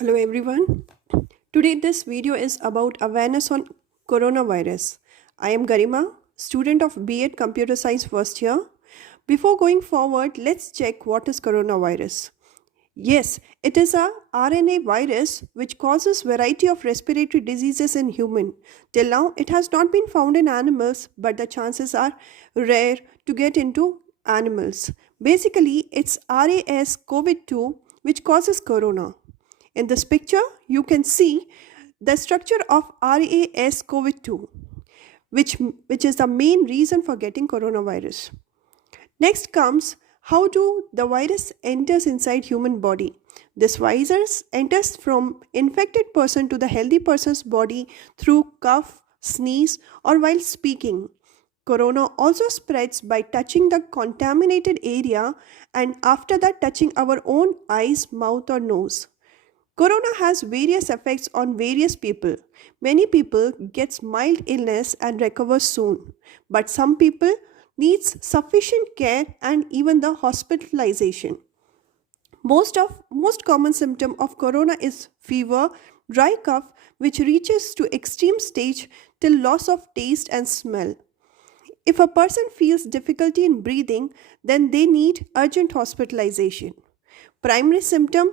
Hello everyone. Today this video is about awareness on coronavirus. I am Garima, student of B.Ed Computer Science first year. Before going forward, let's check what is coronavirus. Yes, it is a RNA virus which causes variety of respiratory diseases in human. Till now it has not been found in animals, but the chances are rare to get into animals. Basically, it's RAS-CoV-2 which causes corona. In this picture, you can see the structure of RAS-CoV-2, which is the main reason for getting coronavirus. Next comes how do the virus enters inside human body. This virus enters from infected person to the healthy person's body through cough, sneeze, or while speaking. Corona also spreads by touching the contaminated area and after that touching our own eyes, mouth, or nose. Corona has various effects on various people. Many people gets mild illness and recover soon, but some people needs sufficient care and even the hospitalization. Most common symptom of corona is fever, dry cough which reaches to extreme stage till loss of taste and smell. If a person feels difficulty in breathing, then they need urgent hospitalization. Primary symptom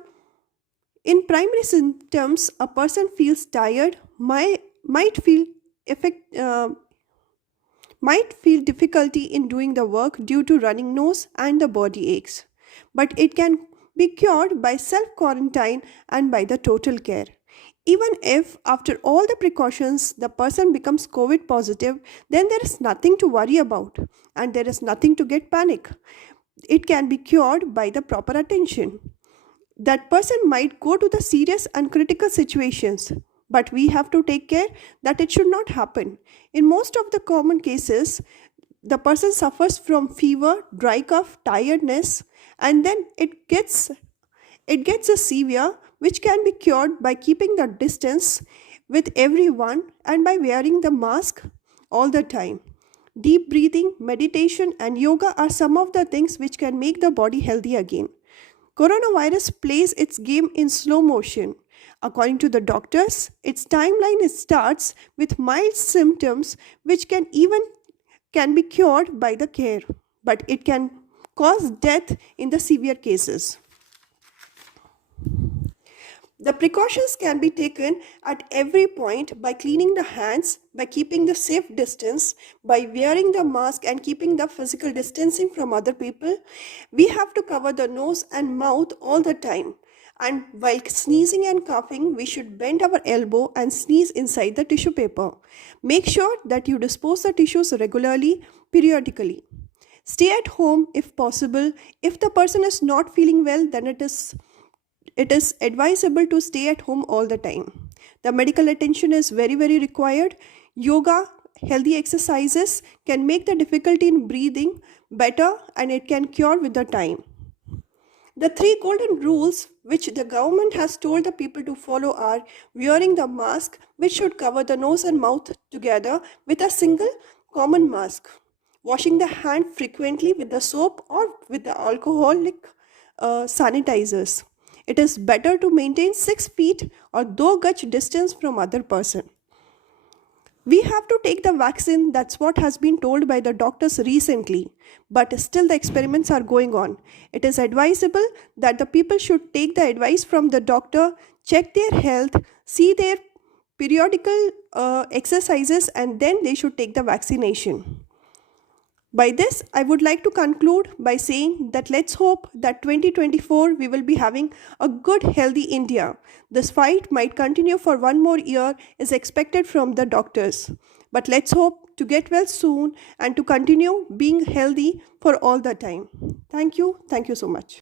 In primary symptoms, a person feels tired, might feel effect, might feel difficulty in doing the work due to running nose and the body aches. But it can be cured by self quarantine and by the total care. Even if after all the precautions the person becomes COVID positive, then there is nothing to worry about and there is nothing to get panic. It can be cured by the proper attention. That person might go to the serious and critical situations, but we have to take care that it should not happen. In most of the common cases, the person suffers from fever, dry cough, tiredness, and then it gets a severe which can be cured by keeping the distance with everyone and by wearing the mask all the time. Deep breathing, meditation, and yoga are some of the things which can make the body healthy again. Coronavirus plays its game in slow motion. According to the doctors, its timeline starts with mild symptoms which can be cured by the care, but it can cause death in the severe cases. The precautions can be taken at every point by cleaning the hands, by keeping the safe distance, by wearing the mask and keeping the physical distancing from other people. We have to cover the nose and mouth all the time. And while sneezing and coughing, we should bend our elbow and sneeze inside the tissue paper. Make sure that you dispose the tissues regularly, periodically. Stay at home if possible. If the person is not feeling well, then it is advisable to stay at home all the time. The medical attention is very, very required. Yoga, healthy exercises can make the difficulty in breathing better and it can cure with the time. The three golden rules which the government has told the people to follow are wearing the mask, which should cover the nose and mouth together with a single common mask, washing the hand frequently with the soap or with the alcoholic sanitizers. It is better to maintain 6 feet or 2 gaj distance from other person. We have to take the vaccine, that's what has been told by the doctors recently, but still the experiments are going on. It is advisable that the people should take the advice from the doctor, check their health, see their periodical exercises, and then they should take the vaccination. By this, I would like to conclude by saying that let's hope that 2024 we will be having a good, healthy India. This fight might continue for 1 more year is expected from the doctors. But let's hope to get well soon and to continue being healthy for all the time. Thank you. Thank you so much.